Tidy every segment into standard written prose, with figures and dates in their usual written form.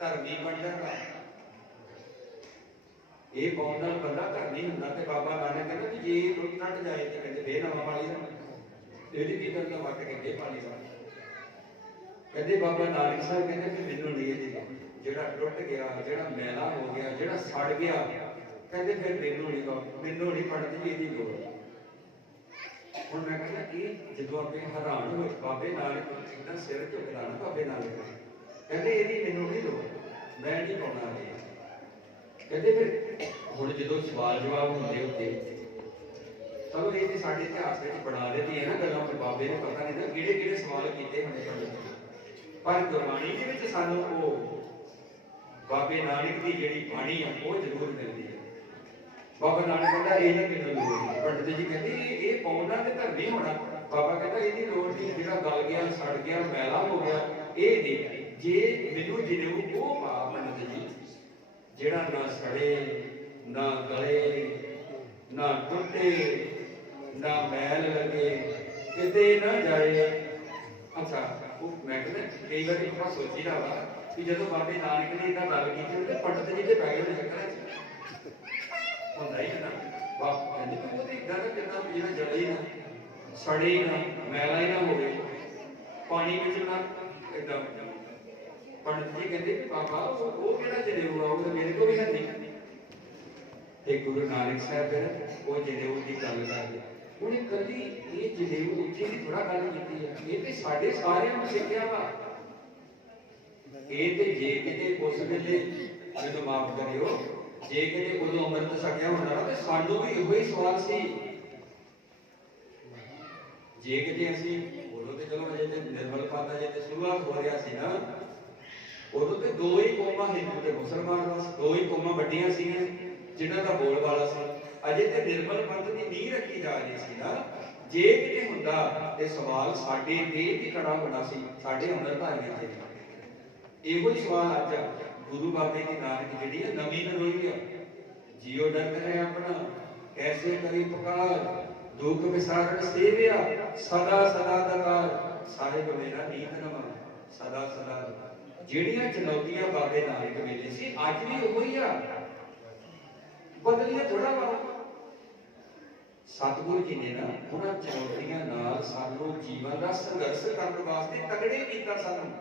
ਧਰਮੀ ਬਣ ਜਾਂਦਾ। ਇਹ ਪਾਉਣ ਨਾਲ ਬੰਦਾ ਧਰਮੀ ਹੁੰਦਾ। ਤੇ ਬਾਬਾ ਨਾਨਕ ਕਹਿੰਦਾ ਵੀ ਜੇ ਟੁੱਟ ਟੱਟ ਜਾਏ ਤੇ ਕਹਿੰਦੇ ਫੇਰ ਨਵਾਂ ਪਾਲੀ ਦਾ, ਇਹਦੀ ਕੀ ਕਰਨਾ, ਵੱਟ ਕੇ ਫੇਰ ਪਾਲੀ ਦਾ। ਕਹਿੰਦੇ ਬਾਬਾ ਨਾਨਕ ਸਾਹਿਬ ਕਹਿੰਦੇ ਵੀ ਮੈਨੂੰ ਨਹੀਂ ਇਹਦੀ, ਜਿਹੜਾ ਟੁੱਟ ਗਿਆ, ਜਿਹੜਾ ਮੈਲਾ ਹੋ ਗਿਆ, ਜਿਹੜਾ ਸੜ ਗਿਆ, ਕਹਿੰਦੇ ਫਿਰ ਮੈਨੂੰ ਨਹੀਂ ਪੜਦੀ ਜੀ ਇਹਦੀ ਲੋੜ। ਹੁਣ ਮੈਂ ਕਹਿੰਦਾ ਕਿ ਜਦੋਂ ਆਪਣੇ ਹੈਰਾਨ ਹੋਏ ਬਾਬੇ ਨਾਨਕ ਜਿੱਦਾਂ ਸਿਰ ਝੁਕਦਾ ਨਾ ਬਾਬੇ ਨਾਨਕ, ਕਹਿੰਦੇ ਇਹਦੀ ਮੈਨੂੰ ਨਹੀਂ ਲੋੜ, ਮੈਂ ਨਹੀਂ ਪਾਉਣਾ ਇਹ। ਕਹਿੰਦੇ ਫਿਰ ਹੁਣ ਜਦੋਂ ਸਵਾਲ ਜਵਾਬ ਹੁੰਦੇ ਉੱਤੇ, ਚਲੋ ਇਹ ਤੇ ਸਾਡੇ ਇਤਿਹਾਸ ਵਿੱਚ ਬਣਾ ਦਿੱਤੀ ਹੈ ਨਾ ਗੱਲਾਂ, ਬਾਬੇ ਨੇ ਪਤਾ ਨਹੀਂ ਨਾ ਕਿਹੜੇ ਕਿਹੜੇ ਸਵਾਲ ਕੀਤੇ ਹੋਣੇ, ਪਰ ਗੁਰਬਾਣੀ ਦੇ ਵਿੱਚ ਸਾਨੂੰ ਉਹ ਬਾਬੇ ਨਾਨਕ ਦੀ ਜਿਹੜੀ ਬਾਣੀ ਆ ਉਹ ਜ਼ਰੂਰ ਮਿਲਦੀ ਹੈ। ਬਾਬਾ ਨਾਨਕ ਕਹਿੰਦਾ ਇਹ ਨਹੀਂ ਮੈਨੂੰ ਲੋੜ ਨਹੀਂ। ਪੰਡਤ ਜੀ ਕਹਿੰਦੇ ਇਹ ਪਾਉਣਾ ਤੇ ਧਰਮੀ ਹੋਣਾ। ਬਾਬਾ ਕਹਿੰਦਾ ਇਹਦੀ ਲੋੜ ਨਹੀਂ, ਜਿਹੜਾ ਗਲ ਗਿਆ, ਸੜ ਗਿਆ, ਮੈਲਾ ਹੋ ਗਿਆ, ਇਹ ਦੇ ਜੇ ਮੈਨੂੰ ਜਨੇਊ ਉਹ ਪਾ ਪੰਡਤ ਜੀ, ਜਿਹੜਾ ਨਾ ਸੜੇ, ਨਾ ਗਲੇ, ਨਾ ਟੁੱਟੇ, ਨਾ ਮੈਲ ਲੱਗੇ, ਕਿਤੇ ਨਾ ਜਾਏ। ਅੱਛਾ, ਉਹ ਮੈਂ ਕਹਿੰਦਾ ਕਈ ਵਾਰੀ ਆਪਾਂ ਸੋਚੀਦਾ ਵਾ ਕਿ ਜਦੋਂ ਬਾਬੇ ਨਾਨਕ ਨੇ ਇਹਦਾ ਗੱਲ ਕੀਤੀ ਤੇ ਪੰਡਤ ਜੀ ਦੇ ਪੈ ਗਏ ਨੇ ਚੱਕਰਾਂ 'ਚ, ਹੁੰਦਾ ਹੀ ਹੈ ਨਾ। ਬਾਪ ਕਹਿੰਦੇ ਉਹ ਤੇ ਇਦਾਂ ਦਾ ਕਿੰਨਾ ਜਿਹੜਾ ਜਲੇ ਹੀ ਨਾ, ਸੜੇ ਹੀ ਨਾ, ਮੈਲਾ ਹੀ ਨਾ ਹੋਵੇ, ਪਾਣੀ ਵਿੱਚ ਨਾ ਏਦਾਂ। ਪੰਡਤ ਜੀ ਕਹਿੰਦੇ ਬਾਬਾ ਉਹ ਕਿਹੜਾ ਜਨੇਊ ਆ, ਉਹ ਮੇਰੇ ਕੋਲ ਵੀ ਹੈ ਨਹੀਂ। ਤੇ ਗੁਰੂ ਨਾਨਕ ਸਾਹਿਬ ਫਿਰ ਉਹ ਜਨੇਊ ਦੀ ਗੱਲ ਕਰਦੇ। ਉਹਨੇ ਕਦੀ ਇਹ ਜਨੇਊ ਉੱਚੀ ਦੀ ਥੋੜਾ ਗੱਲ ਕੀਤੀ ਹੈ, ਇਹ ਤੇ ਸਾਡੇ ਸਾਰਿਆਂ ਨੂੰ ਸਿੱਖਿਆ ਵਾ। ਇਹ ਤੇ ਜੇ ਕਿਤੇ ਉਸ ਵੇਲੇ ਮੈਨੂੰ ਮਾਫ ਕਰਿਓ, ਜੇ ਕਿਤੇ ਉਦੋਂ ਅੰਮ੍ਰਿਤ ਛਕਿਆ ਹੁੰਦਾ ਤੇ ਸਾਨੂੰ ਵੀ ਇਹੋ ਹੀ ਸਵਾਲ ਸੀ। ਜੇ ਕਿਤੇ ਅਸੀਂ ਉਦੋਂ ਤੇ ਚਲੋ ਅਜੇ ਤੇ ਨਿਰਮਲ ਪਾਤਾ ਜੇ ਤੇ ਸ਼ੁਰੂਆਤ ਹੋ ਰਿਹਾ ਸੀ ਨਾ, ਉਦੋਂ ਤੇ ਦੋ ਹੀ ਕੌਮਾਂ ਹਿੰਦੂ ਤੇ ਮੁਸਲਮਾਨ ਦਾ, ਦੋ ਹੀ ਕੌਮਾਂ ਵੱਡੀਆਂ ਸੀਗੀਆਂ ਜਿਨ੍ਹਾਂ ਦਾ ਬੋਲ ਵਾਲਾ ਸੀ। ਅਜੇ ਤੇ ਨਿਰਮਲ ਪੰਥ ਦੀ ਨੀਂਹ ਰੱਖੀ ਜਾ ਰਹੀ ਸੀ ਨਾ। ਜੇ ਕਿਤੇ ਹੁੰਦਾ ਤੇ ਸਵਾਲ ਸਾਡੇ ਤੇ ਵੀ ਖੜਾ ਹੋਣਾ ਸੀ, ਸਾਡੇ ਅੰਮ੍ਰਿਤਧਾਰੀਆਂ ਤੇ। ਇਹੋ ਹੀ ਸਵਾਲ ਅੱਜ ਗੁਰੂ ਬਾਬੇ ਦੀ ਨਾਨਕ ਜਿਹੜੀ ਹੈ ਨਵੀਂ ਨਰੋਈ ਆ। ਜਿਉ ਡਰਤ ਹੈ ਆਪਣਾ ਐਸੇ ਕਰੀ ਪੁਕਾਰ, ਦੁੱਖ ਵਿਸਾਰਣ ਸੇਵਿਆ ਸਦਾ ਸਦਾ ਦਕਾਰ। ਸਾਹਿਬ ਮੇਰਾ ਨੀਤ ਨਵਾ ਸਦਾ ਸਦਾ। ਜਿਹੜੀਆਂ ਚੁਣੌਤੀਆਂ ਬਾਬੇ ਨਾਨਕ ਵੇਲੇ ਸੀ ਅੱਜ ਵੀ ਉਹੋ ਹੀ ਆ, ਬਦਲੀਆਂ ਥੋੜਾ ਵਾ। ਸਤਿਗੁਰੂ ਜੀ ਨੇ ਨਾ ਉਹਨਾਂ ਚੁਣੌਤੀਆਂ ਨਾਲ ਸਾਨੂੰ ਜੀਵਨ ਦਾ ਸੰਘਰਸ਼ ਕਰਨ ਵਾਸਤੇ ਤਗੜੇ ਕੀਤਾ ਸਾਨੂੰ।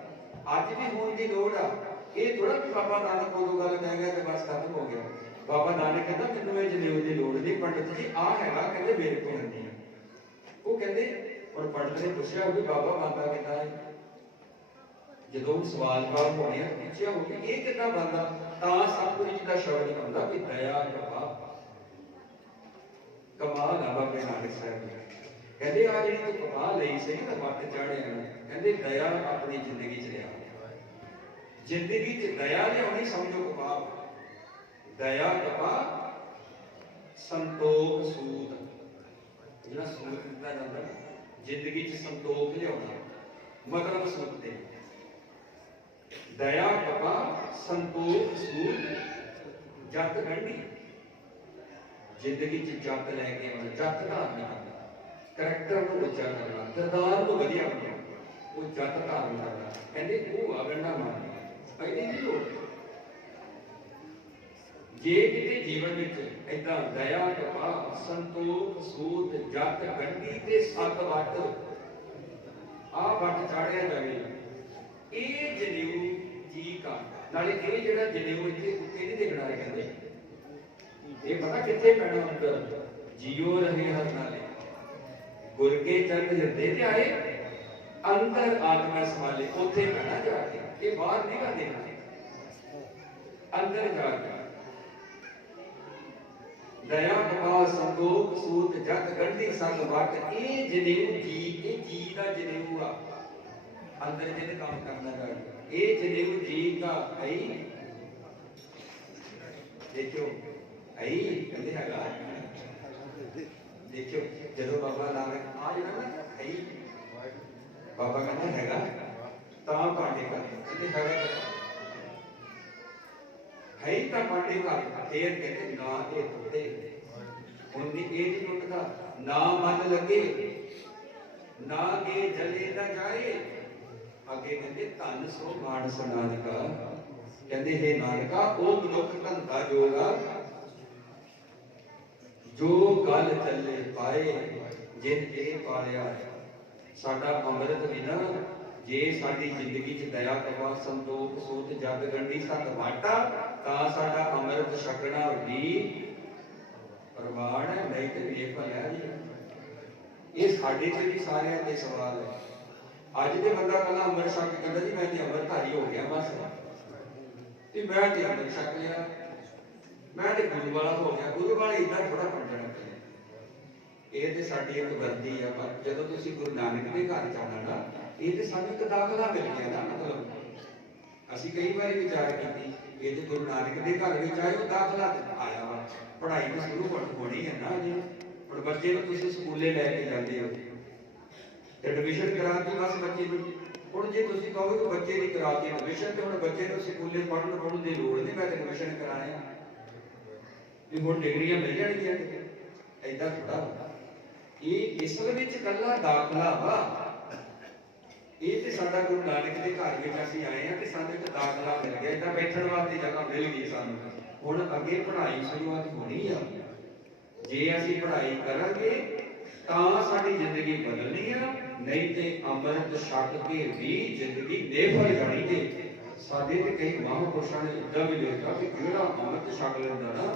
ਅੱਜ ਵੀ ਹੋਣ ਦੀ ਲੋੜ ਆ। ਇਹ ਥੋੜਾ ਕਿ ਬਾਬਾ ਨਾਨਕ ਉਦੋਂ ਗੱਲ ਕਹਿ ਗਿਆ ਤੇ ਬਸ ਖਤਮ ਹੋ ਗਿਆ। ਬਾਬਾ ਨਾਨਕ ਕਹਿੰਦਾ ਮੈਨੂੰ ਇਹ ਜਨੇਊ ਦੀ ਲੋੜ ਨਹੀਂ। ਪੰਡਤ ਜੀ ਆਹ ਹੈਗਾ, ਕਹਿੰਦੇ ਮੇਰੇ ਕੋਲ ਨਹੀਂ ਹੈ। ਉਹ ਕਹਿੰਦੇ ਔਰ ਪੰਡਤ ਨੇ ਪੁੱਛਿਆ ਵੀ ਬਾਬਾ ਬੰਦਾ ਕਿੱਦਾਂ ਹੈ। ਜਦੋਂ ਸਵਾਲ ਜਵਾਬ ਹੋਣੇ ਆ ਪੁੱਛਿਆ ਹੋ ਕਿ ਇਹ ਕਿੱਦਾਂ ਬੰਦਾ, ਤਾਂ ਸਤਿਗੁਰੂ ਜੀ ਦਾ ਸ਼ਬਦ ਹੁੰਦਾ ਕਿ ਦਇਆ ਕਪਾ। ਕਮਾਲ ਆ ਬਾਬੇ ਨਾਨਕ ਸਾਹਿਬ ਦੀ। ਕਹਿੰਦੇ ਆ ਜਿਹੜੀ ਤੂੰ ਕਪਾ ਲਈ ਸੀ ਨਾ ਵੱਟ ਚਾੜਿਆ ਨਾ, ਕਹਿੰਦੇ ਦਇਆ ਆਪਣੀ ਜ਼ਿੰਦਗੀ 'ਚ ਲਿਆ। ਜ਼ਿੰਦਗੀ 'ਚ ਦਇਆ ਲਿਆਉਣੀ ਸਮਝੋ ਕਪਾ। ਦਇਆ ਕਪਾ ਸੰਤੋਖ ਸੂਤ, ਜਿਹੜਾ ਸੂਤ ਦਿੱਤਾ ਜਾਂਦਾ ਜ਼ਿੰਦਗੀ 'ਚ ਸੰਤੋਖ ਲਿਆਉਣਾ, ਮਤਲਬ ਸੂਤ ਦੇ। ਦਇਆ ਕਪਾ ਸੰਤੋਖ ਸੂਤ ਜਤ ਗੰਢੀ। ਜ਼ਿੰਦਗੀ 'ਚ ਜਤ ਲੈ ਕੇ ਆਉਣਾ, ਜਤ ਧਾਰਨ ਕਰਨਾ, ਕਰੈਕਟਰ ਨੂੰ ਉੱਚਾ ਕਰਨਾ, ਕਿਰਦਾਰ ਨੂੰ ਵਧੀਆ ਬਣਾਉਣਾ, ਉਹ ਜਤ ਧਾਰਨ ਕਰਨਾ। ਕਹਿੰਦੇ ਉਹ ਅਗੰਡਾ ਮਾਰਨਾ ਪਹਿਲੀ ਦੀ ਲੋੜ। ਜੇ ਕਿਤੇ ਜੀਵਨ ਵਿੱਚ ਏਦਾਂ ਦਇਆ ਕਪਾ ਸੰਤੋਖ ਸੂਤ ਜਤ ਗੰਢੀ ਤੇ ਸੱਤ ਵੱਟ ਆਹ ਵੱਟ ਚਾੜਿਆ ਜਾਵੇ, ਇਹ ਜਨੇਊ ਜੀ ਕਾ। ਨਾਲੇ ਇਹ ਜਿਹੜਾ ਜਨੇਊ ਇੱਥੇ ਉੱਤੇ ਨਹੀਂ ਦੇਖਣਾ ਹੈ, ਕਹਿੰਦੇ ਇਹ ਪਤਾ ਕਿੱਥੇ ਪੈਣਾ ਅੰਦਰ। ਜੀਓ ਰਹੇ ਹਰ ਨਾਲੇ ਗੁਰ ਕੇ ਚਰਨ ਹਿਰਦੇ ਤੇ ਆਏ, ਅੰਦਰ ਆਤਮਾ ਸਮਾਲੇ। ਉੱਥੇ ਪੈਣਾ ਜਾ ਕੇ, ਇਹ ਬਾਹਰ ਨਹੀਂ ਗਾ ਦੇਣਾ, ਅੰਦਰ ਜਾ ਕੇ। ਦਇਆ ਕਪਾ ਸੰਤੋਖ ਸੂਤ ਜਤ ਗੰਢੀ ਸੱਤ ਵੱਟ, ਇਹ ਜਨੇਊ ਜੀ, ਇਹ ਜੀ ਦਾ ਜਨੇਊ ਆ। अंदर जिन्हें काम करना चाहिए ये जनेऊ जी का आई। देखो आई कहते हैगा, देखो जो बाबा नानक आ जाना ना आई, बाबा कहना हैगा ता पांडे का कहते हैगा है ता पांडे का। फिर कहते ना ये टुटे उन्नी ये नहीं टुटता, ना मन लगे ना ये जले ना जाए। आगे कहते धन सो मानस नानका कहते हे नानका ओ मनुख धंधा जोगा जो गल चले पाए जिन ए पालिया साडा अमृत बिना जे साडी जिंदगी च दया करवा संतोख सोच जग गंढी सत वाटा तां साडा अमृत छकना भी प्रमाण है नहीं तो बेफल है जी। ये साडे ते भी सारे ते सवाल है। अज ते बंदा कहना अमृत छक के कहंदा जी मैं ते अमृतधारी हो गया बस ते मैं ते अमृत छक लिया मैं ते गुरु वाला हो गया। गुरु वाले इतना थोड़ा समझना चाहिए। ये तो साडी एक वर्दी है पर जदों तुसीं गुरु नानक के घर जाना ना ये तो सानू एक दाखला मिल गया ना। मतलब असीं कई बार विचार कीती ये तो गुरु नानक के घर विच आए वो दाखला आया वा पढ़ाई तो शुरू होनी है ना जी। हुण बच्चे नूं तुसीं स्कूले लैके जांदे हो ते एडमिशन कराती बस बच्चे नूं हुण जे तुसीं कहोगे कि बच्चे दी कराती एडमिशन ते हुण बच्चे नूं स्कूले पढ़न दी लोड़ नहीं मैं एडमिशन कराया भी हुण डिग्रियां मिल जाणगीआं ऐदां थोड़ा ये इसल विच कल्ला दाखला वा। ये ते साडा गुरु नानक दे घर विच असीं आए हां ते सानू एक दाखला मिल गया इदां बैठण वास्ते जगह मिल गई सानू। हुण अगे पढ़ाई शुरुआत होनी है जे असीं पढ़ाई करांगे तां साडी जिंदगी बदलनी है नहीं ते अमृत छक के भी जिंदगी बेफल जानी जे। साडे ते कई महापुरुषां ने इदां भी लिखा कि जिहड़ा अमृत छक लैंदा ना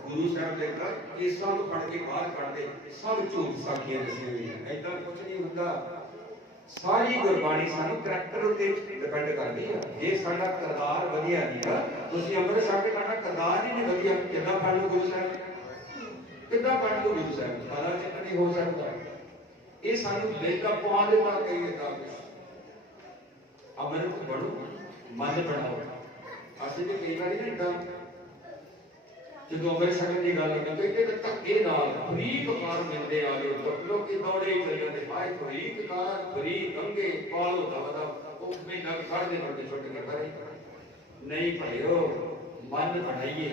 गुरु साहब ने कहा केसां नूं फड़ के बाहर कढ दे सब झूठ साखियां दसी हुई है ऐदां कुछ नहीं हुंदा। सारी गुरबाणी सानू करैक्टर उत्ते डिपेंड करदी है। जे साडा किरदार वधिया नहींगा तुसीं अमृत छक के साडा किरदार ही नहीं वधिया किद्दां फड़ लो गुरु साहब किद्दां फड़ लो गुरु साहब सारा चित नहीं हो सकदा। ये सानू बेदा पवा देता कई इदां अमृत बणो मन बनाओ। असीं ते कई वारी ना इदां जो अमृत छकण की गल करते कि धक्के नाल फरीक कार मिलते आ गए लोग दौड़े ही चल जाते हाय फरीक कार फरीक गंगे पालो दादा वो में लग खड़ दे छोटे छोटे के करे नहीं भाइयों मन बनाइए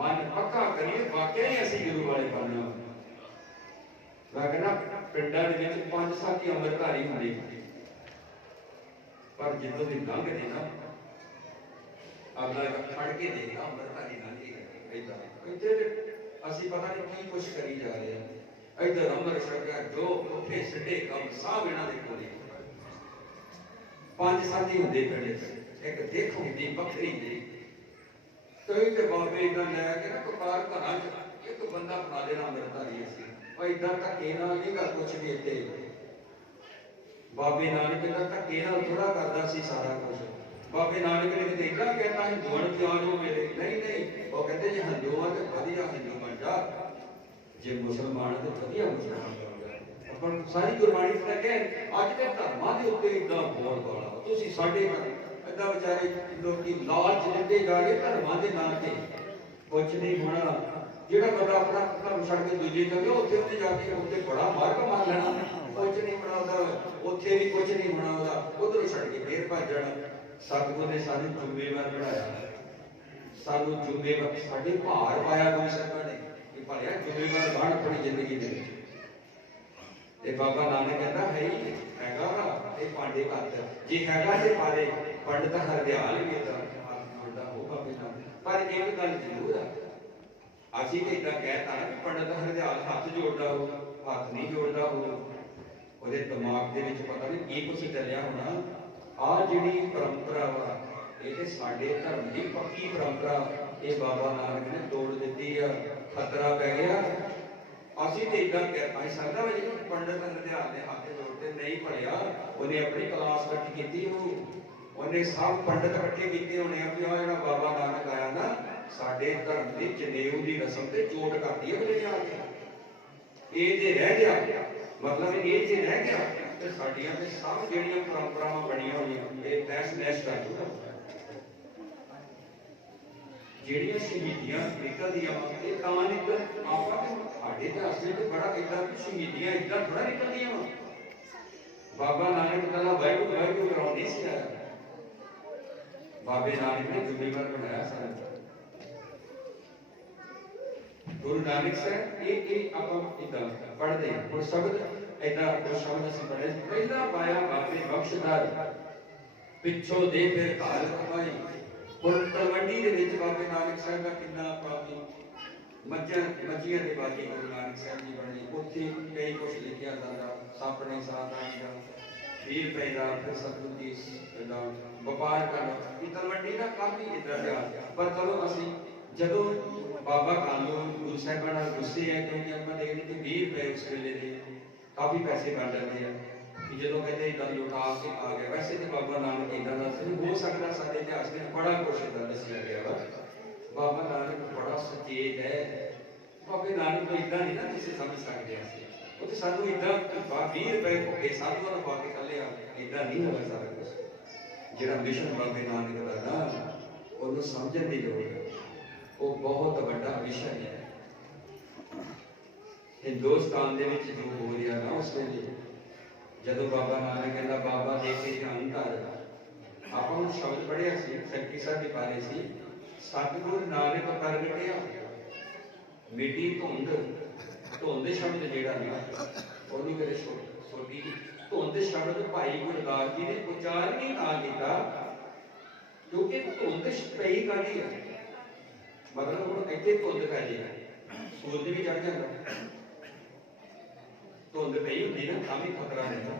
मन पक्का करिए वाकई असि गुरु वाले बनना। मैं कहना पिंडां दे विच 5 साथी अमृतधारी हुंदे पर जिद्दों दी लंघ दे ना अगला फड़ के देगा अमृतधारी ना ਅਸੀਂ ਪਤਾ ਨਹੀਂ ਕੀ ਕੁਛ ਕਰੀ ਜਾ ਰਹੇ ਹਾਂ। ਇਧਰ ਅਮਰ ਸ਼ਕਰ ਜੋ ਉੱਠੇ ਸਿੱਧੇ ਕੰਮ ਸਭ ਇਹਨਾਂ ਦੇ ਕੋਲੇ 5 ਸਾਥੀ ਹੁੰਦੇ ਪਿੰਡ ਇੱਕ ਦੇਖ ਹੁੰਦੀ ਬੱਕਰੀ ਦੀ ਕਈ ਤੇ ਬਾਬੇ ਇਦਾਂ ਲੈ ਕੇ ਨਾ ਕਪਾਰ ਘਰਾਂ ਚ ਇੱਕ ਬੰਦਾ ਬਣਾ ਦੇਣਾ ਅਮਰਤਾਰੀ ਅਸੀਂ ਉਹ ਇਦਾਂ ਧੱਕੇ ਨਾਲ ਨਹੀਂ ਕਰ ਕੁਛ ਵੀ ਇੱਥੇ ਬਾਬੇ ਨਾਨਕ ਦਾ ਧੱਕੇ ਨਾਲ ਥੋੜਾ ਕਰਦਾ ਸੀ ਸਾਰਾ ਕੁਝ। बाबे नानक ने देखा कहता है हिंदुओं ने क्यों जो मेरे नहीं नहीं वो कहते जे हिंदुओं ते वधिया हिंदू बन जा जे मुसलमान ते वधिया मुसलमान बन जा। अपन सारी गुरबाणी ते कहे आज दे धर्मां दे उत्ते इदां बोल बोला तुसी साडे इदां विचारे लोकी लालच दिंदे जा रहे धर्मां दे नाम ते कुछ नहीं होना। जेड़ा बंदा अपना धर्म छड़ के दूजे जगह उत्थे उत्ते जाके उत्ते बड़ा मार मार लेना कुछ नहीं होना ओदा उत्थे भी कुछ नहीं होना ओदा उधर छड़ के फिर भज जाना। सतगुरु ने सानू जुम्मेवार बनाया सानू जुम्मेवार साडे भार पाया गुरु ਸਾਹਿਬਾਂ ने कि भलिया जुम्मेवार बन अपनी जिंदगी दे ते बाबा नानक कहता है ही हैगा वा ये पांडे घत जे हैगा ते पाले पंडित हरदयाल भी इदा मुंडा हो बाबे नानक पर एक गल जरूर है ਅਸੀਂ ਤੇ ਇਦਾਂ ਕਹਿਤਾ ਨਾ पंडित हरदयाल हथ जोड़दा हो हथ नहीं जोड़दा हो ਉਹਦੇ ਦਿਮਾਗ ਦੇ ਵਿੱਚ ਪਤਾ ਨਹੀਂ ਕੀ ਕੁਛ ਚੱਲਿਆ ਹੋਣਾ। आ जिहड़ी परंपरा वा ये साडे धर्म की पक्की परंपरा ये बाबा नानक ने तोड़ दी है खतरा पै गया। असीं ते इदां कह सकदा वा जिहड़ा पंडित हरदयाल ने हाथ जोड़ते नहीं पढ़िया उन्हें अपनी क्लास इकट्ठी की उन्हें सब पंडित इकट्ठे किए होने भी आ जिहड़ा बाबा नानक आया ना साडे धर्म की जनेऊ की रस्म ते चोट करती है बड़े आके ये जे रह गया मतलब ये जे रह गया ਤੇ ਸਾਡੀਆਂ ਤੇ ਸਭ ਜਿਹੜੀਆਂ ਪਰੰਪਰਾਵਾਂ ਬਣੀਆਂ ਹੋਈਆਂ ਇਹ ਤੈਸ ਨੈਸ਼ ਕਰ ਦੂਗਾ। ਜਿਹੜੀਆਂ ਸ਼ਹੀਦੀਆਂ ਨਿਕਲਦੀਆਂ ਇਹ ਤਾਂ ਨਿਕਲ ਆਪਾਂ ਸਾਡੇ ਤੇ ਅਸਲੀ ਤੇ ਬੜਾ ਇਦਾਂ ਸ਼ਹੀਦੀਆਂ ਇਦਾਂ ਥੋੜਾ ਨਿਕਲਦੀਆਂ ਵਾ। ਬਾਬਾ ਨਾਨਕ ਦਾ ਵਾਹਿਗੁਰੂ ਵਾਹਿਗੁਰੂ ਕਰਾਉਂਦੀ ਸੀ ਬਾਬੇ ਨਾਨਕ ਨੇ ਜ਼ਿੰਮੇਵਾਰ ਬਣਾਇਆ ਸਾਨੂੰ ਗੁਰੂ ਨਾਨਕ ਸਾਹਿਬ ਇਹ ਆਪਾਂ ਇਦਾਂ ਪੜ੍ਹਦੇ ਹਾਂ ਹੁਣ ਸ਼ਬਦ ऐदा शब्द असीं पढ़े पहला पाया बाबे बख्शदार पिछो दे फिर काल कमाई ਦੇ ਵਿੱਚ ਬਾਬੇ ਨਾਨਕ ਸਾਹਿਬ ਦਾ ਕਿੰਨਾ ਪਾਪੀ ਮੱਝੀਆਂ ਦੇ ਬਾਜੀ ਗੁਰੂ ਨਾਨਕ ਸਾਹਿਬ ਜੀ ਬਣੇ। ਉੱਥੇ ਕਈ ਕੁਛ ਲਿਖਿਆ ਜਾਂਦਾ, ਸਾਪਣੇ ਸਾਧਾਂ ਦਾ 20 ਰੁਪਏ ਦਾ, ਫਿਰ ਸਤਿਗੁਰੂ ਜੀ ਦਾ ਵਪਾਰ ਕਰਨ ਇਹ ਤਲਵੰਡੀ ਦਾ ਕਾਫੀ ਇਦਾਂ ਦਾ। ਪਰ ਚਲੋ ਅਸੀਂ ਜਦੋਂ ਬਾਬਾ ਕਾਲੂ ਗੁਰੂ ਸਾਹਿਬਾਂ ਨਾਲ ਗੁੱਸੇ ਹੈ, ਕਿਉਂਕਿ ਆਪਾਂ ਦੇਖਦੇ ਕਿ 20 ਰੁਪਏ ਉਸ ਵੇਲੇ ਦੇ ਕਾਫੀ ਪੈਸੇ ਬਣ ਜਾਂਦੇ ਆ ਕਿ ਜਦੋਂ ਕਹਿੰਦੇ ਇਦਾਂ ਲੁਟਾ ਕੇ ਆ ਗਿਆ। ਵੈਸੇ ਤੇ ਬਾਬਾ ਨਾਨਕ ਇਦਾਂ ਦਾ ਸੀ, ਹੋ ਸਕਦਾ ਸਾਡੇ ਇਤਿਹਾਸ ਵਿੱਚ ਬੜਾ ਕੁਛ ਇਦਾਂ ਦੱਸਿਆ ਗਿਆ ਵਾ। ਬਾਬਾ ਨਾਨਕ ਬੜਾ ਸੁਚੇਤ ਹੈ। ਬਾਬੇ ਨਾਨਕ ਤੋਂ ਇਦਾਂ ਨਹੀਂ ਨਾ ਕਿਸੇ ਸਮਝ ਸਕਦੇ ਅਸੀਂ, ਉਹ ਤੇ ਸਾਨੂੰ ਇਦਾਂ 20 ਰੁਪਏ ਭੁੱਖੇ ਸਾਧੂਆਂ ਨੂੰ ਪਾ ਕੇ ਕੱਲਿਆ, ਇਦਾਂ ਨਹੀਂ ਹੋਣਾ ਸਾਰਾ ਕੁਛ। ਜਿਹੜਾ ਮਿਸ਼ਨ ਬਾਬੇ ਨਾਨਕ ਦਾ ਨਾ, ਉਹਨੂੰ ਸਮਝਣ ਦੀ ਲੋੜ ਹੈ। ਉਹ ਬਹੁਤ ਵੱਡਾ ਮਿਸ਼ਨ ਹੈ। ਹਿੰਦੁਸਤਾਨ ਦੇ ਵਿੱਚ ਜੋ ਹੋ ਰਿਹਾ ਨਾ ਉਸ ਵੇਲੇ, ਜਦੋਂ ਬਾਬਾ ਨਾਨਕ ਕਹਿੰਦਾ ਬਾਬਾ ਦੇ ਕੇ ਧਿਆਨ ਧਰ, ਆਪਾਂ ਨੂੰ ਸ਼ਬਦ ਪੜ੍ਹਿਆ ਸੀ, ਸੈਕਟਰੀ ਸਾਹਿਬ ਦੀ ਬਾਰੇ ਸੀ, ਸਤਿਗੁਰ ਨਾਨਕ ਪ੍ਰਗਟਿਆ ਮਿੱਟੀ ਧੁੰਦ। ਧੁੰਦ ਸ਼ਬਦ ਜਿਹੜਾ ਨਾ, ਉਹਨੂੰ ਮੇਰੇ ਛੋਟੀ ਧੁੰਦ ਸ਼ਬਦ ਭਾਈ ਗੁਰਦਾਸ ਜੀ ਨੇ ਉਚਾਰਨ ਹੀ ਨਾ ਕੀਤਾ, ਕਿਉਂਕਿ ਧੁੰਦ ਪਈ ਕਾਹਦੀ ਹੈ। ਮਤਲਬ ਹੁਣ ਇੱਥੇ ਧੁੰਦ ਪੈ ਜੇ, ਸੂਰਜ ਵੀ ਚੜ ਜਾਂਦਾ, ਧੁੰਦ ਪਈ ਹੁੰਦੀ ਨਾ ਤਾਂ ਵੀ ਖਤਰਾ ਰਹਿੰਦਾ।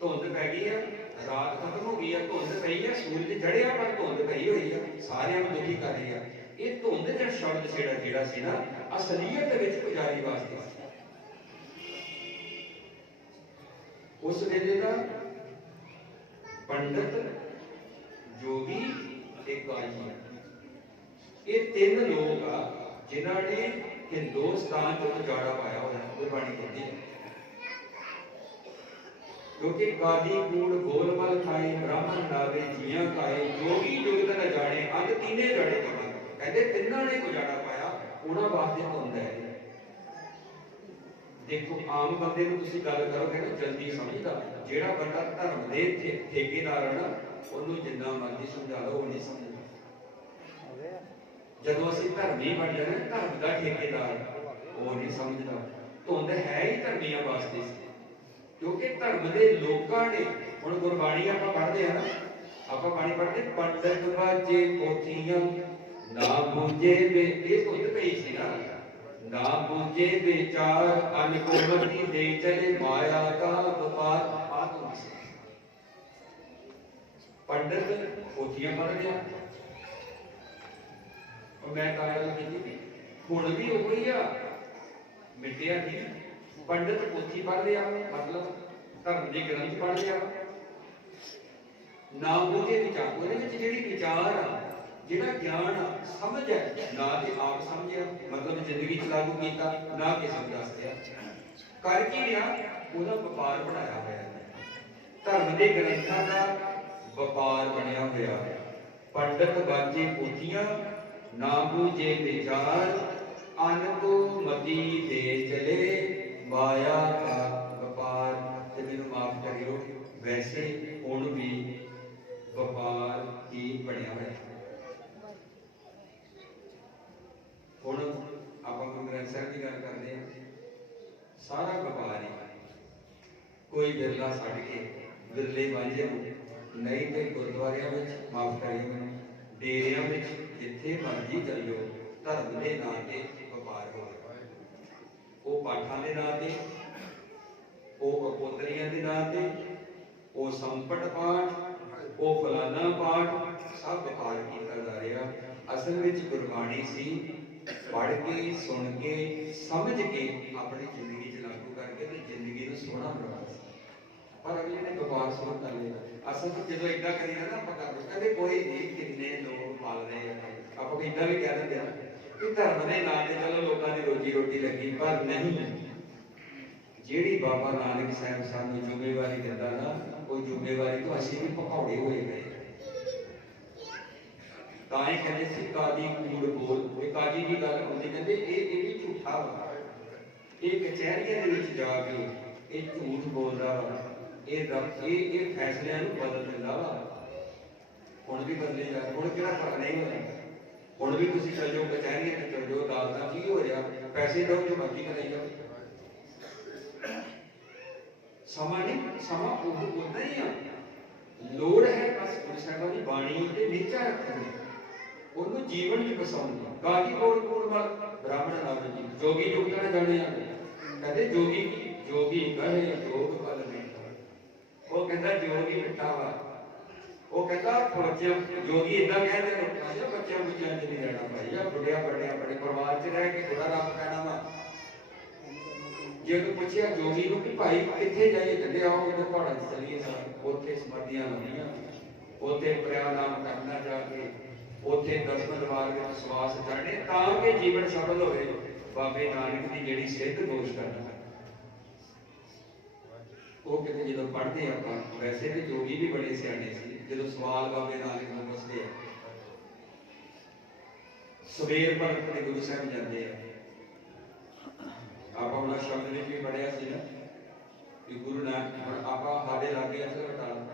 ਧੁੰਦ ਪੈ ਗਈ ਆ, ਰਾਤ ਖਤਮ ਹੋ ਗਈ ਆ, ਧੁੰਦ ਪਈ ਆ, ਸੂਰਜ ਚੜਿਆ ਪਰ ਧੁੰਦ ਪਈ ਹੋਈ ਆ, ਸਾਰਿਆਂ ਨੂੰ ਦੁਖੀ ਕਰ ਰਹੀ ਆ। ਇਹ ਧੁੰਦ ਦਾ ਸ਼ਬਦ ਜਿਹੜਾ ਸੀ ਨਾ, ਅਸਲੀਅਤ ਦੇ ਵਿੱਚ ਪੁਜਾਰੀ ਵਾਸਤੇ ਉਸ ਵੇਲੇ ਦਾ ਪੰਡਤ, ਜੋਗੀ ਤੇ ਕਾਜੀ, ਇਹ ਤਿੰਨ ਲੋਕ ਆ ਜਿਨ੍ਹਾਂ ਨੇ ਹਿੰਦੁਸਤਾਨ ਤੋਂ ਉਜਾੜਾ ਪਾਇਆ ਹੋਇਆ। ਗੁਰਬਾਣੀ ਕਹਿੰਦੀ ਹੈ ਕਿਉਂਕਿ ਕਾਦੀ ਕੂੜ ਗੋਲਮਲ ਖਾਏ, ਬ੍ਰਾਹਮਣ ਨਾਵੇ ਜੀਆਂ ਖਾਏ, ਜੋਗੀ ਜੁਗਤ ਨ ਜਾਣੇ, ਅੰਤ ਤੀਨੇ ਜੜੇ ਕਰੇ। ਕਹਿੰਦੇ ਤਿੰਨਾਂ ਨੇ ਉਜਾੜਾ ਪਾਇਆ, ਉਹਨਾਂ ਵਾਸਤੇ ਧੁੰਦ ਹੈ। ਦੇਖੋ ਆਮ ਬੰਦੇ ਨੂੰ ਤੁਸੀਂ ਗੱਲ ਕਰੋਗੇ ਨਾ ਜਲਦੀ ਸਮਝਦਾ, ਜਿਹੜਾ ਬੰਦਾ ਧਰਮ ਦੇ ਠੇਕੇਦਾਰ ਹੈ ਨਾ, ਉਹਨੂੰ ਜਿੰਨਾ ਮਰਜ਼ੀ ਸਮਝਾ ਲਓ ਉਹ ਨਹੀਂ ਸਮਝਦਾ। ਜਦੋਂ ਅਸੀਂ ਧਰਮੀ ਬਣ ਜਾਂਦੇ ਧਰਮ ਦਾ ਠੇਕੇਦਾਰ, ਉਹ ਨਹੀਂ ਸਮਝਦਾ। ਧੁੰਦ ਹੈ ਹੀ ਧਰਮੀਆਂ ਵਾਸਤੇ ਸੀ, ਕਿਉਂਕਿ ਧਰਮ ਦੇ ਲੋਕਾਂ ਨੇ, ਹੁਣ ਗੁਰਬਾਣੀ ਆਪਾਂ ਪੜ੍ਹਦੇ ਆ ਨਾ, ਆਪਾਂ ਬਾਣੀ ਪੜ੍ਹਦੇ, ਪੰਡਤ ਵਾਜੇ ਪੋਥੀਆਂ ਨਾ ਬੂਝੇ ਵੇ, ਇਹ ਧੁੰਦ ਪਈ ਸੀ ਨਾ, ਨਾ ਬੂਝੇ ਵਿਚਾਰ ਅਨਕੋਮਤੀ ਦੇ ਚਲੇ ਮਾਇਆ ਦਾ ਵਪਾਰ। ਆਤਮ ਪੰਡਤ ਪੋਥੀਆਂ ਪੜ੍ਹਦੇ ਆ, और मैं कारण की हुण भी वही आ, मिटिया नहीं। पंडित पोथी पढ़ लिया, मतलब धर्म के ग्रंथ पढ़ लिया, ना बुझे विचार, वो विचार आ, जिहड़ा ज्ञान आ, समझ है ना, ते आप समझिया, मतलब जिंदगी च लागू किया, ना किसी को दस दिया, करके लिया, ਉਹਦਾ ਵਪਾਰ ਬਣਾਇਆ ਹੋਇਆ ਹੈ। ਧਰਮ ਦੇ ਗ੍ਰੰਥਾਂ ਦਾ ਵਪਾਰ ਬਣਿਆ ਹੋਇਆ ਹੈ। ਪੰਡਤ ਬਾਜੇ ਪੋਥੀਆਂ ਨਾ ਬੂਝੇ ਵਿਚਾਰ, ਅਨਕੋ ਮਤੀ ਦੇ ਚਲੇ ਮਾਇਆ ਦਾ ਵਪਾਰ। ਤੇ ਮੈਨੂੰ ਮਾਫ ਕਰਿਓ, ਵੈਸੇ ਹੁਣ ਵੀ ਵਪਾਰ ਹੀ ਬਣਿਆ ਹੋਇਆ। ਹੁਣ ਆਪਾਂ ਗੁਰੂ ਗ੍ਰੰਥ ਸਾਹਿਬ ਦੀ ਗੱਲ ਕਰਦੇ ਹਾਂ, ਸਾਰਾ ਵਪਾਰ ਹੀ, ਕੋਈ ਬਿਰਲਾ ਛੱਡ ਕੇ ਬਿਰਲੇ ਵਾਂਝੇ ਨੂੰ, ਨਹੀਂ ਤੇ ਗੁਰਦੁਆਰਿਆਂ ਵਿੱਚ, ਮਾਫ ਕਰਿਓ ਮੈਨੂੰ, ਡੇਰਿਆਂ ਵਿੱਚ, ਜਿੱਥੇ ਮਰਜ਼ੀ ਚੱਲਿਓ, ਧਰਮ ਦੇ ਨਾਂ ਤੇ ਵਪਾਰ ਹੋ ਰਿਹਾ। ਉਹ ਪਾਠਾਂ ਦੇ ਨਾਂ ਤੇ, ਉਹ ਅਪੋਤਰੀਆਂ ਦੇ ਨਾਂ ਤੇ, ਉਹ ਸੰਪਟ ਪਾਠ, ਉਹ ਫਲਾਨਾ ਪਾਠ, ਸਭ ਵਪਾਰ ਕੀਤਾ ਜਾ ਰਿਹਾ। ਅਸਲ ਵਿੱਚ ਗੁਰਬਾਣੀ ਸੀ, ਪੜ੍ਹ ਕੇ, ਸੁਣ ਕੇ, ਸਮਝ ਕੇ, ਆਪਣੀ ਜ਼ਿੰਦਗੀ 'ਚ ਲਾਗੂ ਕਰਕੇ ਤੇ ਜ਼ਿੰਦਗੀ ਨੂੰ ਸੋਹਣਾ ਬਣਾਉਣਾ ਸੀ। ਪਰ ਅਗਲੇ ਨੇ ਵਪਾਰ ਸ਼ੁਰੂ ਕਰ ਲਿਆ। ਅਸਲ ਵਿੱਚ ਜਦੋਂ ਏਦਾਂ ਕਰੀਦਾ ਨਾ, ਆਪਾਂ ਕਹਿੰਦੇ ਕੋਈ ਨਹੀਂ, ਕਿੰਨੇ ਲੋਕ ਪਾਲ ਰਹੇ ਆ, ਆਪਾਂ ਏਦਾਂ ਵੀ ਕਹਿ ਦਿੰਦੇ ਆ ਕਿ ਧਰਮ ਦੇ ਨਾਂ ਤੇ ਚਲੋ ਲੋਕਾਂ ਦੀ ਰੋਜੀ ਰੋਟੀ ਲੱਗੀ, ਪਰ ਨਹੀਂ। ਜਿਹੜੀ ਬਾਬਾ ਨਾਨਕ ਸਾਹਿਬ ਸਾਨੂੰ ਜ਼ਿੰਮੇਵਾਰੀ ਦਿੰਦਾ ਨਾ, ਉਹ ਜ਼ਿੰਮੇਵਾਰੀ ਤੋਂ ਅਸੀਂ ਵੀ ਭਖੌੜੇ ਹੋਏ ਗਏ। ਤਾਂ ਹੀ ਕਹਿੰਦੇ ਸੀ ਕਾਦੀ ਕੂੜ ਬੋਲ, ਇਹ ਕਾਜੀ ਦੀ ਗੱਲ ਹੁੰਦੀ, ਕਹਿੰਦੇ ਇਹ ਵੀ ਝੂਠਾ ਵਾ, ਇਹ ਕਚਹਿਰੀਆਂ ਦੇ ਵਿੱਚ ਜਾ ਕੇ ਇਹ ਝੂਠ ਬੋਲਦਾ ਵਾ, ਇਹ ਫੈਸਲਿਆਂ ਨੂੰ ਬਦਲ ਦਿੰਦਾ ਵਾ। ਹੁਣ ਵੀ ਬਦਲੇ ਜਾ, ਹੁਣ ਕਿਹੜਾ ਫਰਕ ਨਹੀਂ ਹੋਇਆ। ਹੁਣ ਵੀ ਤੁਸੀਂ ਚੱਲ ਜਾਓ ਕਚਹਿਰੀਆਂ ਤੇ, ਚੱਲ ਜਾਓ ਅਦਾਲਤਾਂ, ਕੀ ਹੋ ਰਿਹਾ, ਪੈਸੇ ਦਿਓ ਜੋ ਮਰਜ਼ੀ ਕਰਾਈ ਜਾਓ। ਸਮਾਂ ਨਹੀਂ, ਸਮਾਂ ਉਦਾਂ ਹੀ ਆ, ਲੋੜ ਹੈ ਬਸ ਸਾਹਿਬਾਂ ਦੀ ਬਾਣੀ ਉੱਤੇ ਨਿਚਾ ਰੱਖਣੀ, ਉਹਨੂੰ ਜੀਵਨ ਚ ਵਸਾਉਣੀ। ਗਾਜੀ ਕੋਲ ਵਾਲ ਬ੍ਰਾਹਮਣ ਨਾਮ ਜੀ ਜੋਗੀ ਜੁਗਤਾਂ ਜਾਣੇ ਜਾਂਦੇ, ਕਹਿੰਦੇ ਜੋਗੀ ਕਹੇ ਜੋਗ ਫਲ ਨਹੀਂ। ਉਹ ਕਹਿੰਦਾ ਜੋਗੀ ਮਿੱਠਾ ਵਾ, ਉਹ ਕਹਿੰਦਾ ਬੱਚਿਆਂ ਜੋਗੀ ਇਦਾਂ ਕਹਿੰਦੇ ਲੋਕਾਂ ਦੇ ਬੱਚਿਆਂ ਬੁੱਚਿਆਂ ਚ ਨਹੀਂ ਰਹਿਣਾ ਭਾਈ, ਆ ਬੁੱਢਿਆ ਬੜਿਆ ਆਪਣੇ ਪਰਿਵਾਰ ਚ ਰਹਿ ਕੇ ਬੁਰਾ ਰੱਬ ਕਹਿਣਾ ਵਾ। ਜੇ ਉਹਨੂੰ ਪੁੱਛਿਆ ਜੋਗੀ ਨੂੰ ਕਿ ਭਾਈ ਕਿੱਥੇ ਜਾਈਏ, ਕਹਿੰਦੇ ਆਓ ਉਹਦੇ ਪਹਾੜਾਂ ਚ ਚਲੀਏ, ਉੱਥੇ ਸਮਾਧੀਆਂ ਲਾਉਣੀਆਂ, ਉੱਥੇ ਪ੍ਰਿਆ ਨਾਮ ਕਰਨਾ ਜਾ ਕੇ, ਉੱਥੇ ਦਸਮ ਦਰਬਾਰ ਵਿੱਚ ਸਵਾਸ ਚੜ੍ਹਨੇ ਤਾਂ ਕਿ ਜੀਵਨ ਸਫਲ ਹੋਵੇ। ਬਾਬੇ ਨਾਨਕ ਦੀ ਜਿਹੜੀ ਸਿੱਧ ਗੋਸ਼ ਕਰਨਾ, ਉਹ ਕਿਤੇ ਜਦੋਂ ਪੜ੍ਹਦੇ ਆਪਾਂ, ਵੈਸੇ ਤੇ ਜੋਗੀ ਵੀ ਬੜੇ ਸਿਆਣੇ ਸੀ, ਜਦੋਂ ਸਵਾਲ ਬਾਬੇ ਨਾਨਕ ਨੂੰ ਪੁੱਛਦੇ ਆ, ਸਵੇਰ ਪਰ ਆਪਣੇ ਗੁਰੂ ਸਾਹਿਬ ਜਾਂਦੇ ਆ। ਆਪਾਂ ਉਹਨਾਂ ਸ਼ਬਦ ਵਿੱਚ ਵੀ ਪੜ੍ਹਿਆ ਸੀ ਨਾ ਕਿ ਗੁਰੂ ਨਾਨਕ ਆਪਾਂ ਸਾਡੇ ਲਾਗੇ ਅੱਜ ਬਟਾਲਾ,